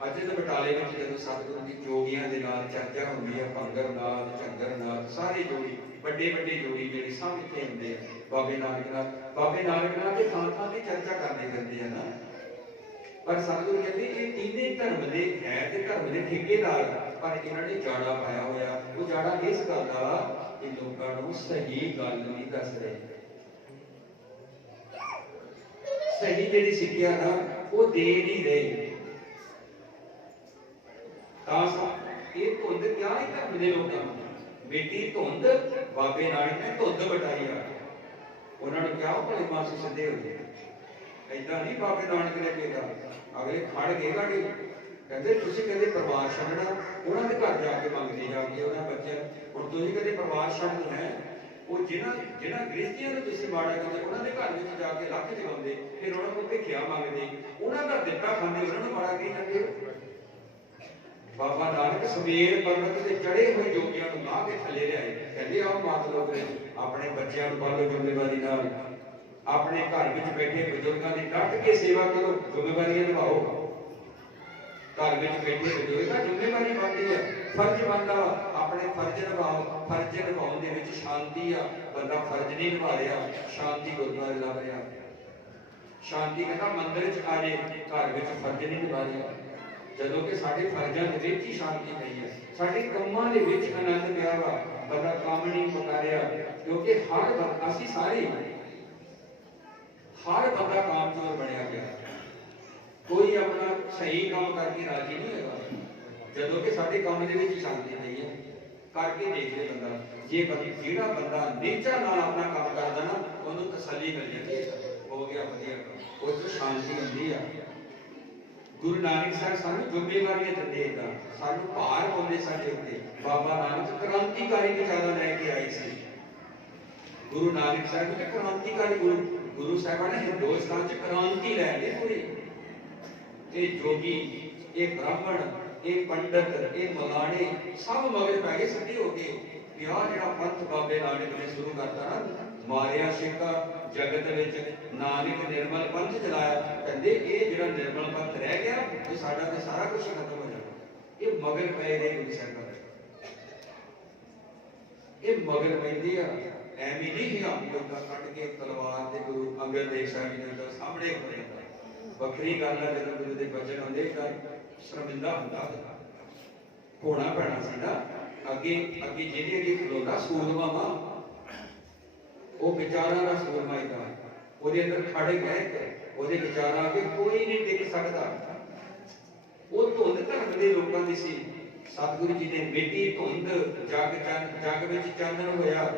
ਅੱਜ ਦੇ ਬਟਾਲੇ ਵਿੱਚ ਜਦੋਂ ਸਤਿਗੁਰੂ ਦੀ ਜੋਗੀਆਂ ਦੇ ਨਾਲ ਚਰਚਾ ਹੁੰਦੀ ਹੈ, ਭੰਗਰ ਨਾਥ, ਝੰਗਰ ਨਾਥ, ਸਾਰੇ ਜੋਗੀ ਵੱਡੇ ਵੱਡੇ ਜੋਗੀ ਜਿਹੜੇ ਸਭ ਇੱਥੇ ਹੁੰਦੇ ਆ ਬਾਬੇ ਨਾਨਕ ਨਾਲ ਤੇ ਥਾਂ ਦੀ ਚਰਚਾ ਕਰਦੇ ਫਿਰਦੇ ਆ ਨਾ। ਪਰ ਸਤਿਗੁਰੂ ਕਹਿੰਦੇ ਇਹ ਤਿੰਨੇ ਧਰਮ ਦੇ ਹੈ ਤੇ ਧਰਮ ਦੇ ਠੇਕੇਦਾਰ, ਪਰ ਇਹਨਾਂ ਨੇ ਜਾੜਾ ਪਾਇਆ ਹੋਇਆ। ਉਹ ਜਾੜਾ ਇਸ ਗੱਲ ਦਾ ਕਿ ਲੋਕਾਂ ਨੂੰ ਸਹੀ ਗੱਲ ਨਹੀਂ ਦੱਸ ਰਹੇ, ਸਹੀ ਜਿਹੜੀ ਸਿੱਖਿਆ ਨਾ ਉਹ ਦੇ ਨਹੀਂ ਰਹੇ। ਤਾਂ ਇਹ ਧੁੰਦ ਕਿਆ ਹੀ ਧਰਮ ਦੇ ਲੋਕਾਂ ਨੂੰ ਬੇਟੀ ਧੁੰਦ, ਬਾਬੇ ਨਾਨਕ ਨੇ ਧੁੰਦ ਵਟਾਈ ਆ। ਉਹਨਾਂ ਨੂੰ ਕਿਹਾ ਭਲੇ ਮਾਸੀ ਸਿੱਧੇ ਹੋ ਗਏ, ਏਦਾਂ ਨਹੀਂ ਬਾਬੇ ਨਾਨਕ ਨੇ ਕਿਹਾ। ਅਗਲੇ ਖੜ ਗਏ ਗਾੜੀ, ਕਹਿੰਦੇ ਤੁਸੀਂ ਕਹਿੰਦੇ ਪਰਿਵਾਰ ਛੱਡਣਾ, ਉਹਨਾਂ ਦੇ ਘਰ ਜਾ ਕੇ ਮੰਗਦੇ ਜਾ ਕੇ ਉਹਨਾਂ ਬੱਚਿਆਂ, ਹੁਣ ਤੁਸੀਂ ਕਹਿੰਦੇ ਪਰਿਵਾਰ ਛੱਡਣਾ ਹੈ, ਉਹ ਜਿਹਨਾਂ ਗ੍ਰਸਤੀਆਂ ਨੂੰ ਤੁਸੀਂ ਮਾੜਾ ਕਹਿੰਦੇ ਉਹਨਾਂ ਦੇ ਘਰ ਵਿੱਚ ਜਾ ਕੇ ਲੱਖ ਜਗਾਉਂਦੇ, ਫਿਰ ਉਹਨਾਂ ਨੂੰ ਭਿੱਖਿਆ ਮੰਗਦੇ, ਉਹਨਾਂ ਦਾ ਦਿੱਤਾ ਖਾਂਦੇ, ਉਹਨਾਂ ਨੂੰ ਮਾੜਾ ਕਹੀ ਜਾਂਦੇ। ਬਾਬਾ ਨਾਨਕ ਸਵੇਰ ਪਰਬਤ ਤੇ ਚੜੇ ਹੋਏ ਜੋਗੀਆਂ ਨੂੰ ਲਾਹ ਕੇ ਥੱਲੇ ਲਿਆਏ, ਕਹਿੰਦੇ ਆਓ ਮਾਤ ਲੋਕ ਆਪਣੇ ਬੱਚਿਆਂ ਨੂੰ ਪਾਲੋ ਜ਼ਿੰਮੇਵਾਰੀ ਨਾਲ, ਆਪਣੇ ਘਰ ਵਿੱਚ ਬੈਠੇ ਬਜ਼ੁਰਗਾਂ ਦੀ ਡਟ ਕੇ ਸੇਵਾ ਕਰੋ, ਜ਼ਿੰਮੇਵਾਰੀਆਂ ਨਿਭਾਓ। ਘਰ ਵਿੱਚ ਬੈਠੇ ਬਜ਼ੁਰਗਾਂ ਜ਼ਿੰਮੇਵਾਰੀ ਬਣਦੀ ਹੈ, ਫਰਜ਼ ਬਣਦਾ, ਆਪਣੇ ਫਰਜ਼ ਨਿਭਾਓ। ਫਰਜ਼ ਨਿਭਾਉਣ ਦੇ ਵਿੱਚ ਸ਼ਾਂਤੀ ਆ, ਬੰਦਾ ਫਰਜ਼ ਨਹੀਂ ਨਿਭਾ ਰਿਹਾ, ਸ਼ਾਂਤੀ ਗੁਰਦੁਆਰੇ ਲੱਭ ਰਿਹਾ। ਸ਼ਾਂਤੀ ਕਹਿੰਦਾ ਮੰਦਿਰ ਚ ਆ ਜੇ, ਘਰ ਵਿੱਚ ਫਰਜ਼ ਨਹੀਂ ਨਿਭਾ ਰਿਹਾ। ਜਦੋਂ ਕਿ ਸਾਡੇ ਫਰਜ਼ਾਂ ਦੇ ਵਿੱਚ ਹੀ ਸ਼ਾਂਤੀ ਨਹੀਂ ਹੈ, ਸਾਡੇ ਕੰਮਾਂ ਦੇ ਵਿੱਚ ਆਨੰਦ ਪਿਆ ਵਾ, ਬੰਦਾ ਕੰਮ ਨਹੀਂ ਮੁਕਾ ਰਿਹਾ। ਕਿਉਂਕਿ ਅਸੀਂ ਸਾਰੇ ਹਰ ਬੰਦਾ ਕਾਮਚੋਰ ਬਣਿਆ ਗਿਆ, ਕੋਈ ਆਪਣਾ ਸਹੀ ਕੰਮ ਕਰਕੇ ਰਾਜੀ ਨਹੀਂ ਹੈਗਾ। ਜਦੋਂ ਕਿ ਸਾਡੇ ਕੰਮ ਦੇ ਵਿੱਚ ਸ਼ਾਂਤੀ ਨਹੀਂ ਹੈ, ਕਰਕੇ ਦੇਖਦੇ ਬੰਦਾ, ਜੇ ਜਿਹੜਾ ਬੰਦਾ ਨਿਸ਼ਚਾ ਨਾਲ ਆਪਣਾ ਕੰਮ ਕਰਦਾ ਨਾ, ਉਹਨੂੰ ਤਸੱਲੀ ਮਿਲ ਜਾਂਦੀ ਹੈ, ਹੋ ਗਿਆ ਵਧੀਆ, ਉਹ ਚ ਸ਼ਾਂਤੀ ਹੁੰਦੀ ਆ। ਗੁਰੂ ਨਾਨਕ ਸਾਹਿਬ ਸਾਨੂੰ ਜ਼ਿੰਮੇਵਾਰੀਆਂ ਦਿੰਦੇ, ਏਦਾਂ ਸਾਨੂੰ ਭਾਰ ਪਾਉਂਦੇ ਸਾਡੇ ਉੱਤੇ। ਬਾਬਾ ਨਾਨਕ ਕ੍ਰਾਂਤੀਕਾਰੀ ਵਿਚਾਰਾਂ ਲੈ ਕੇ ਆਏ ਸੀ। ਗੁਰੂ ਨਾਨਕ ਸਾਹਿਬ ਨੇ ਕ੍ਰਾਂਤੀਕਾਰੀ ਗੁਰੂ ਸਾਹਿਬਾਨ ਨੇ ਹਿੰਦੁਸਤਾਨ ਚ ਕ੍ਰਾਂਤੀ ਲੈ ਲਈ ਪੂਰੀ। ਇਹ ਜੋਗੀ, ਇਹ ਬ੍ਰਾਹਮਣ, ਇਹ ਪੰਡਤ, ਇਹ ਮਲਾਣੇ ਸਭ ਮਗਰ ਪੈ ਗਏ, ਸਿੱਧੇ ਹੋ ਗਏ ਵੀ ਆਹ ਜਿਹੜਾ ਪੰਥ ਬਾਬੇ ਨਾਨਕ ਨੇ ਸ਼ੁਰੂ ਕਰਤਾ ਨਾ, ਮਾਰਿਆ ਸਿੱਖਾ ਜਗਤ ਵਿੱਚ, ਨਾਨਕ ਨਿਰਮਲ ਪੰਥ ਚਲਾਇਆ। ਕਹਿੰਦੇ ਇਹ ਜਿਹੜਾ ਨਿਰਮਲ ਪੰਥ ਰਹਿ ਗਿਆ, ਇਹ ਸਾਡਾ ਤੇ ਸਾਰਾ ਕੁਝ ਖਤਮ ਹੋ ਜਾਣਾ। ਇਹ ਮਗਰ ਪਏ ਨੇ ਗੁਰੂ ਸਾਹਿਬਾਨ, ਇਹ ਮਗਰ ਪੈਂਦੀ ਆ। ਐਵੇਂ ਨਹੀਂ ਹਿਆਮਤ ਕੱਢ ਕੇ ਤਲਵਾਰ ਤੇ ਗੁਰੂ ਅੰਗਦ ਦੇਵ ਸਾਹਿਬ ਜੀ ਦੇ ਸਾਹਮਣੇ ਹੋ ਜਾਂਦਾ। ਵੱਖਰੀ ਗੱਲ ਹੈ ਜਦੋਂ ਗੁਰੂ ਦੇ ਬਚਨ ਹੁੰਦੇ ਤਾਂ ਸ਼ਰਮਿੰਦਾ ਹੁੰਦਾ ਹੋਣਾ ਪੈਣਾ ਸੀ ਨਾ। ਅੱਗੇ ਜਿਹਦੇ ਅੱਗੇ ਖਲੋਦਾ ਸੂਰਮਾ ਵਾ, ਉਹ ਵਿਚਾਰਾਂ ਦਾ ਸੂਰਮਾ ਹੀ ਦਾ, ਉਹਦੇ ਅੰਦਰ ਖੜ ਗਏ, ਉਹਦੇ ਵਿਚਾਰਾਂ ਅੱਗੇ ਕੋਈ ਨਹੀਂ ਟਿਕ ਸਕਦਾ। ਉਹ ਧੁੰਦ ਧਰਮ ਦੇ ਲੋਕਾਂ ਦੀ ਸੀ। ਸਤਿਗੁਰੂ ਜੀ ਨੇ ਮਿੱਟੀ ਧੁੰਦ ਜਗ ਵਿੱਚ ਚਾਨਣ ਹੋਇਆ।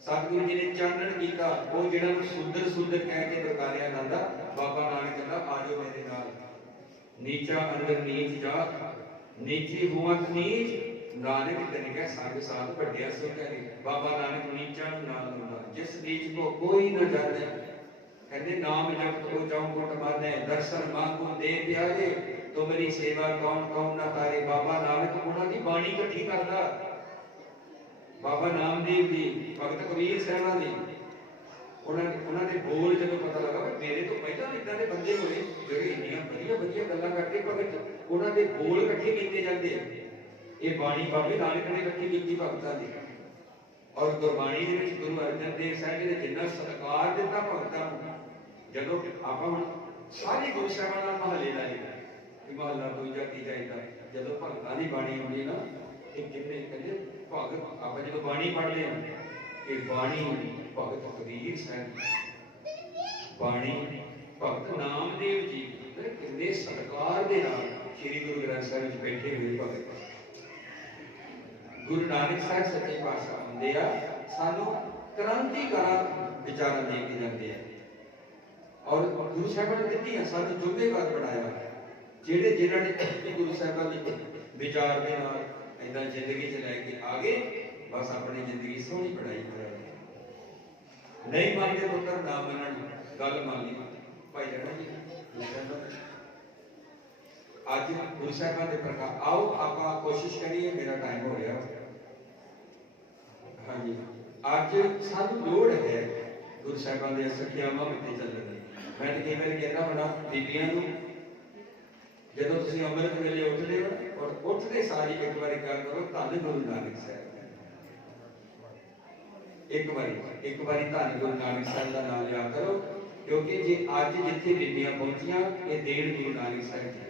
ਸਤਿਗੁਰੂ ਜੀ ਨੇ ਚਾਨਣ ਕੀਤਾ, ਉਹ ਜਿਹੜਾ ਨੂੰ ਸੁੰਦਰ ਕਹਿ ਕੇ ਦਰਕਾਰਿਆ ਜਾਂਦਾ। ਬਾਬਾ ਨਾਨਕ ਕਹਿੰਦਾ ਆਜੋ ਮੇਰੇ ਨਾਲ, ਨੀਚਾ ਅੰਦਰ ਨੀਚ ਜਾ, ਨੀਚੀ ਹੋਵਤ ਨੀਚ, ਨਾਨਕ ਤਨਿਕਾ ਸੰਗ ਸਾਧ ਵੱਡਿਆ ਸੋ ਕਰੇ। ਬਾਬਾ ਨਾਨਕ ਨੀਚਾ ਨੂੰ ਨਾਲ ਲਾਉਂਦਾ, ਜਿਸ ਨੀਚ ਕੋ ਕੋਈ ਨਾ ਜਾਣੇ। ਕਹਿੰਦੇ ਨਾਮ ਜਪ ਕੋ ਜਾਉ ਗੁਟ ਮਾਨੇ, ਦਰਸ਼ਨ ਮੰਗੋ ਦੇ ਪਿਆਰੇ, ਤੁਮਰੀ ਸੇਵਾ ਕੌਣ ਨਾ ਕਰੇ। ਬਾਬਾ ਨਾਨਕ ਉਹਨਾਂ ਦੀ ਬਾਣੀ ਇਕੱਠੀ ਕਰਦਾ। ਬਾਬਾ ਨਾਮਦੇਵ ਦੀ, ਭਗਤ ਕਬੀਰ ਸਾਹਿਬਾਂ ਦੀ, ਉਹਨਾਂ ਦੇ ਬੋਲ ਜਦੋਂ ਪਤਾ ਲੱਗਾ ਮੇਰੇ ਤੋਂ ਪਹਿਲਾਂ ਇਦਾਂ ਦੇ ਬੰਦੇ ਹੋਏ ਜਿਹੜੇ ਇੰਨੀਆਂ ਵਧੀਆ ਗੱਲਾਂ ਕਰਦੇ, ਭਗਤ ਉਹਨਾਂ ਦੇ ਬੋਲ ਇਕੱਠੇ ਕੀਤੇ ਜਾਂਦੇ। ਇਹ ਬਾਣੀ ਬਾਬੇ ਨਾਨਕ ਨੇ ਇਕੱਠੀ ਕੀਤੀ ਭਗਤਾਂ ਦੀ। ਔਰ ਗੁਰਬਾਣੀ ਦੇ ਵਿੱਚ ਗੁਰੂ ਅਰਜਨ ਦੇਵ ਸਾਹਿਬ ਜੀ ਨੇ ਜਿੰਨਾ ਸਤਿਕਾਰ ਦਿੱਤਾ ਭਗਤਾਂ ਨੂੰ, ਜਦੋਂ ਆਪਾਂ ਹੁਣ ਸਾਰੇ ਗੁਰੂ ਸਾਹਿਬਾਂ ਨਾਲ ਮਹੱਲੇ ਲਾਏ, कि महला दूजा तीजा इदा जो भगतां की बाणी आती ना, ये किन्ने कहते भगत आप जो बाणी पढ़ते हैं, ये बाणी भगत कबीर साहब, बाणी भगत नामदेव जी किन्ने सत्कार दे नाल श्री गुरु ग्रंथ साहिब विच बैठे हुए भगत गुरु नानक साहब सच्चे पातशाह आंदे आ, सानू क्रांतिकारी विचार दे के जाते हैं। और गुरु साहब ने दित्ती है सानू जुम्मेवार बनाया, जेडे जिन्होंने गुरु साहब के विचार के नाल इदां जिंदगी च लैके आ गए, बस अपनी जिंदगी सोहनी बनाई करा नहीं मानते पुत्र ना मनन गल मान ली भाई रहना जी। आज गुरु साहब के प्रकार आओ आप कोशिश करिए, मेरा टाइम हो गया। हाँ जी, अज सानू लोड़ है गुरु साहब के सखियावां उत्ते चलने की। मैं तो कई बार कहना बड़ा बीबियां नूं जदों तुसीं अमृत वेले उठदे हो और उठदे सार ही एक बार क्या करो, धन गुरु नानक साहब, एक बारी धन गुरु नानक साहब का नाम लिया करो, क्योंकि जे अज जिथे बीबियां पहुंचियां ये देण गुरु नानक साहब जी,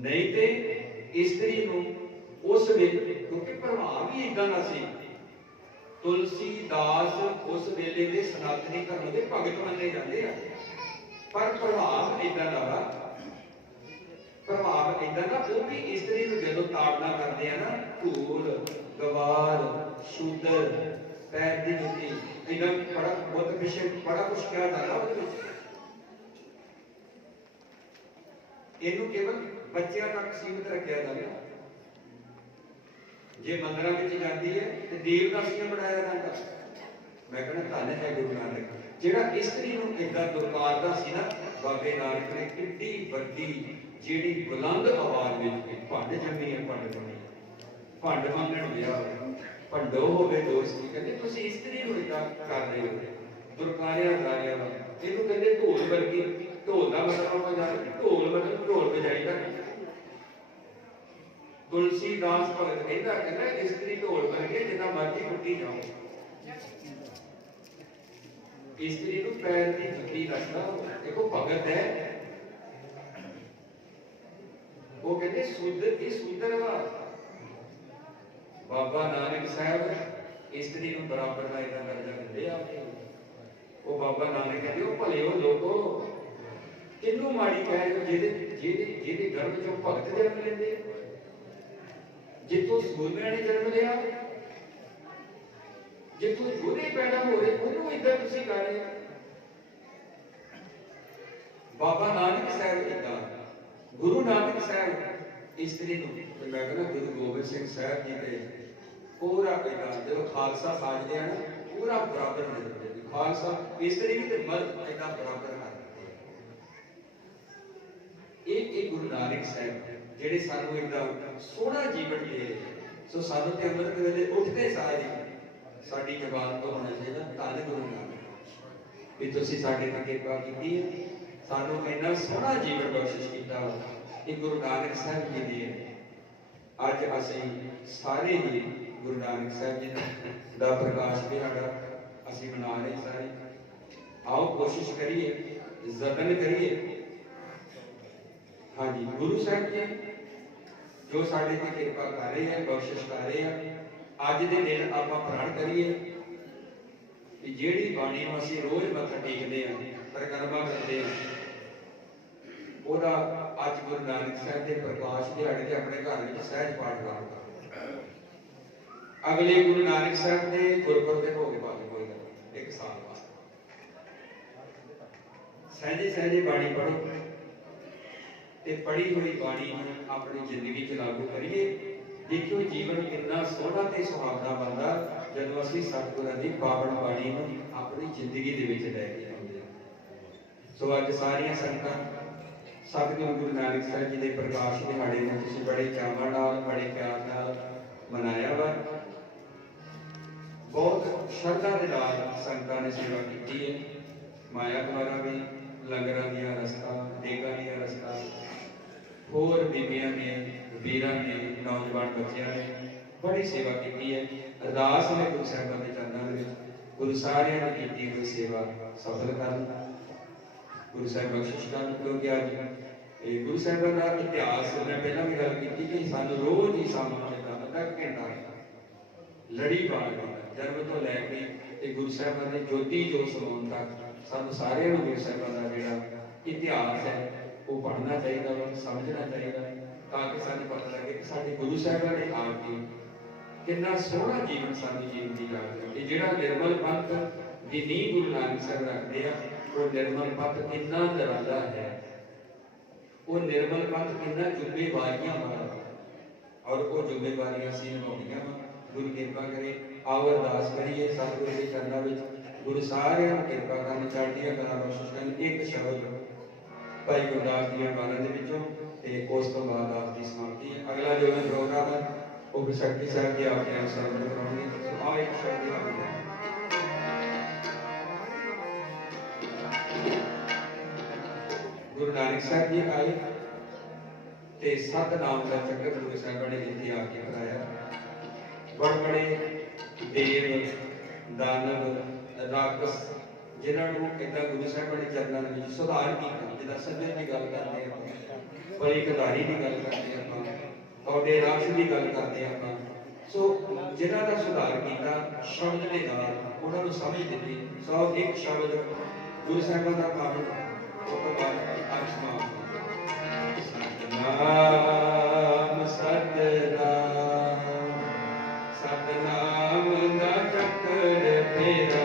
नहीं तो इस्त्री नूं उस वेले, क्योंकि प्रभाव भी इदां दा सी, तुलसीदास उस वेले दे सनातनी धर्म के भगत मन्ने जाते हैं, पर प्रभाव इदां दा वो भी इस्त्री नूं जदों ताड़ना करते हैं ना, धूल गवार शूदर पैर की जुत्ती इदां बड़ा बहुत विषय बड़ा कुछ कहा जाता है। इनू केवल बच्चों तक सीमित रखा जाता, जे मंदिरों में जाती है तो देवदासियां बनाया जाता। मैं कहना धन है गुरु नानक, जिहड़ा इस्त्री नूं इदां दुरकारदा सी ना, बाबे नानक ने किड्डी वड्डी जिहड़ी बुलंद आवाज विच भंड जम्मी है, भंड जम्मी भंड मंगण गया भंडो होवे दोस्ती, कहते तुसीं इस्त्री नूं इदां कर रहे हो, दुरकारिया गा रहे हो, इहनूं कहंदे ढोल वर्गी, ढोल का मतलब बजा ढोल मतलब ढोल बजाईदा। तुलसीदास भगत कहता इस्त्री ढोल वर्गे जितना मर्जी कुट्टी जाओ, इस्त्री को पैर की जुत्ती रखना, देखो भगत है वो कहते शूद्र की शूद्रवा। बाबा नानक साहब इस्त्री को बराबर का इतना दर्जा दिंदे आपको, वो बाबा नानक कहते हो भले हो लोगो किन्नू माड़ी कह जिहदे गर्भ चों भगत जन्म लेंदे, जितों सूरमिया ने जन्म लिया, जितों योधे पैदा हो रहे उन्होंने इधर तुसीं कर रहे। बाबा नानक साहब इदा गुरु नानक साहब इस्त्री नूं, मैं कहना गुरु गोबिंद सिंह साहब जी के पूरा इदा जो खालसा साजदे हैं ना, पूरा बराबर ने दिंदे, खालसा इस्त्री भी ते मर्द इदा बराबर कर दिंदे। एक गुरु नानक साहब जेडे सानू इदा सोहना जीवन दे रहे, सो सानू ते अमृत वेले उठदे सार ही साडी जबान तो होना चाहिए धन गुरु नानक भी तुसीं साडे ते किरपा कीती है, सानू इन्ना सोहना जीवन बख्शिश कीता कि गुरु नानक साहब जी ने अज असीं सारे ही गुरु नानक साहब जी दा प्रकाश दिहाड़ा असीं मना रहे सारे। आओ कोशिश करिए, जतन करिए। हाँ जी, गुरु साहब जी जो साडे ते किरपा कर रहे हैं, बख्शिश कर रहे हैं, अज दे दिन आपां प्रण करिए कि जिहड़ी बाणी नूं असीं रोज मत्था टेकदे हां, परिक्रमा करदे हां, ओहदा अज गुरु नानक साहब के प्रकाश दिहाड़े ते अपने घर विच सहज पाठ करो। अगले गुरु नानक साहब के गुरपुरब दे भोग पा के कोई एक साल बाद सहजे सहजे बाणी पढ़ो ते पढ़ी हुई बाणी अपनी जिंदगी च लागू करिए। देखियो जीवन कितना सोहना ते सुहावना बनदा जदों असीं सतगुरां दी पावन बाणी नूं अपनी जिंदगी दे विच लै के आउंदे हां। सो अज सारियां संगतां सतगुरु गुरु नानक साहब जी के प्रकाश दिहाड़े नूं तुसीं बड़े चावां नाल बड़े प्यार नाल मनाया वा। बहुत श्रद्धा दे नाल संगतां ने सेवा कीती है। माया द्वारा भी लंगरां दियां रस्ता देगां दियां रस्ता होर बीबियां ने वीरां ने नौजवान बच्चों ने बड़ी सेवा की है। अरदास है गुरु साहिबां दे चरनां दे विच गुरु सारियां ने कीती हुई सेवा सफल कर ਗੁਰੂ ਸਾਹਿਬ ਬਖਸ਼ਿਸ਼ ਕਰਨ। ਕਿਉਂਕਿ ਅੱਜ ਇਹ ਗੁਰੂ ਸਾਹਿਬਾਂ ਦਾ ਇਤਿਹਾਸ ਮੈਂ ਪਹਿਲਾਂ ਵੀ ਗੱਲ ਕੀਤੀ ਕਿ ਸਾਨੂੰ ਰੋਜ਼ ਹੀ ਸਾਹਮਣੇ ਅੱਧਾ ਘੰਟਾ ਲੜੀ ਬਾੜ ਜਨਮ ਤੋਂ ਲੈ ਕੇ ਤੇ ਗੁਰੂ ਸਾਹਿਬਾਂ ਦੇ ਜੋਤੀ ਜੋ ਸਮਾਉਣ ਤੱਕ ਸਾਨੂੰ ਸਾਰਿਆਂ ਨੂੰ ਗੁਰੂ ਸਾਹਿਬਾਂ ਦਾ ਜਿਹੜਾ ਇਤਿਹਾਸ ਹੈ ਉਹ ਪੜ੍ਹਨਾ ਚਾਹੀਦਾ ਵਾ, ਸਮਝਣਾ ਚਾਹੀਦਾ, ਤਾਂ ਕਿ ਸਾਨੂੰ ਪਤਾ ਲੱਗੇ ਕਿ ਸਾਡੇ ਗੁਰੂ ਸਾਹਿਬਾਂ ਨੇ ਆ ਕੇ ਕਿੰਨਾ ਸੋਹਣਾ ਜੀਵਨ ਸਾਨੂੰ ਜੀਵਨ ਦੀ ਗੱਲ ਤੇ ਜਿਹੜਾ ਨਿਰਮਲ ਪੰਥ ਦੀ ਨੀਂਹ ਗੁਰੂ ਨਾਨਕ ਸਾਹਿਬ ਰੱਖਦੇ ਆ, ਉਹ ਨਿਰਮਲ ਪੰਥ ਕਿੰਨਾ ਨਿਰਾਲਾ ਹੈ, ਉਹ ਨਿਰਮਲ ਪੰਥ ਕਿੰਨਾ ਜ਼ਿੰਮੇਵਾਰੀਆਂ ਵਾਲਾ ਔਰ ਉਹ ਜ਼ਿੰਮੇਵਾਰੀਆਂ ਅਸੀਂ ਨਿਭਾਉਣੀਆਂ ਵਾ। ਗੁਰੂ ਕਿਰਪਾ ਕਰੇ। ਆਓ ਅਰਦਾਸ ਕਰੀਏ ਸਤਿਗੁਰੂ ਦੇ ਚਰਨਾਂ ਵਿੱਚ। ਗੁਰੂ ਸਾਰਿਆਂ ਨੂੰ ਕਿਰਪਾ ਕਰਨ, ਚੜ੍ਹਦੀਆਂ ਕਲਾ ਬਖਸ਼ਿਸ਼ ਕਰਨ। ਇੱਕ ਸ਼ਬਦ ਭਾਈ ਗੁਰਦਾਸ ਦੀਆਂ ਬਾਣਾਂ ਦੇ ਵਿੱਚੋਂ ਤੇ ਉਸ ਤੋਂ ਬਾਅਦ ਆਪ ਦੀ ਸਮਾਪਤੀ ਹੈ। ਅਗਲਾ ਜੋ ਪ੍ਰੋਗਰਾਮ ਹੈ ਉਹ ਵਿਸਾਖੀ ਸਾਹਿਬ ਦੀ ਆਪ ਨੇ ਸਰਵਣ ਕਰਾਉਣਗੇ। ਸੋ ਆਓ ਇੱਕ ਸ਼ਬਦ ਦੀ ਆਪ ਗੁਰੂ ਨਾਨਕ ਸਾਹਿਬ ਜੀ ਆਏ ਤੇ ਸਤਿਨਾਮ ਦਾ ਚੱਕਰ ਗੁਰੂ ਸਾਹਿਬਾਂ ਨੇ ਇੱਥੇ ਆ ਕੇ ਕਰਾਇਆ। ਬੜੇ ਦੇਵ ਦਾਨਵ ਰਾਕਸ ਜਿਨ੍ਹਾਂ ਨੂੰ ਏਦਾਂ ਗੁਰੂ ਸਾਹਿਬਾਂ ਨੇ ਚਰਨਾਂ ਦੇ ਵਿੱਚ ਸੁਧਾਰ ਕੀਤਾ। ਜਿੱਦਾਂ ਸੱਜਣ ਦੀ ਗੱਲ ਕਰਦੇ ਆਪਾਂ, ਪਰੀ ਕਧਾਰੀ ਦੀ ਗੱਲ ਕਰਦੇ ਆਪਾਂ, ਕੌਡੇ ਰਾਕਸ਼ ਦੀ ਗੱਲ ਕਰਦੇ ਆਪਾਂ। ਸੋ ਜਿਨ੍ਹਾਂ ਦਾ ਸੁਧਾਰ ਕੀਤਾ ਸ਼ਬਦ ਦੇ ਨਾਲ ਉਹਨਾਂ ਨੂੰ ਸਮਝ ਦਿੱਤੀ। ਸੋ ਇੱਕ ਸ਼ਬਦ ਗੁਰੂ ਸਾਹਿਬਾਂ ਦਾ ਕਾਰਨ ਉਹ ਤੋਂ ਬਾਅਦ ਅਰਸ਼ਮਾਨ ਸਤਨਾਮ ਸਤਨਾਮ ਸਤਨਾਮ ਦਾ ਚੱਕਰ ਫੇਰਾ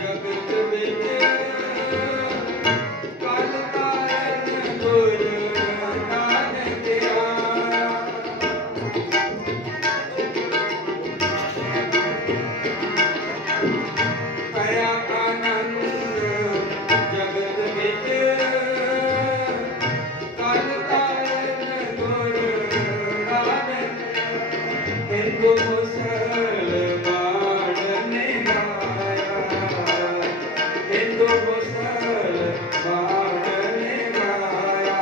ਜਗਤ ਵਿੱਚ ਕਲ ਕਾਰਨ ਗੁਰ ਨਾਨਕ ਆਇਆ। ਕਰਿਆ ਆਨੰਦ ਜਗਤ ਵਿੱਚ ਕਲ ਕਾਰਨ ਗੁਰ ਨਾਨਕ। ਹਿੰਦੂ ਮੁਸਲਮਾਨ ਨੇ ਗਾਇਆ, ਹਿੰਦੂ ਮੁਸਲਮਾਨ ਨੇ ਗਾਇਆ।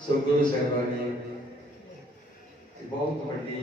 ਸੋ ਗੁਰੂ ਸਾਹਿਬਾਨ ਨੇ ਬਹੁਤ ਵੱਡੀ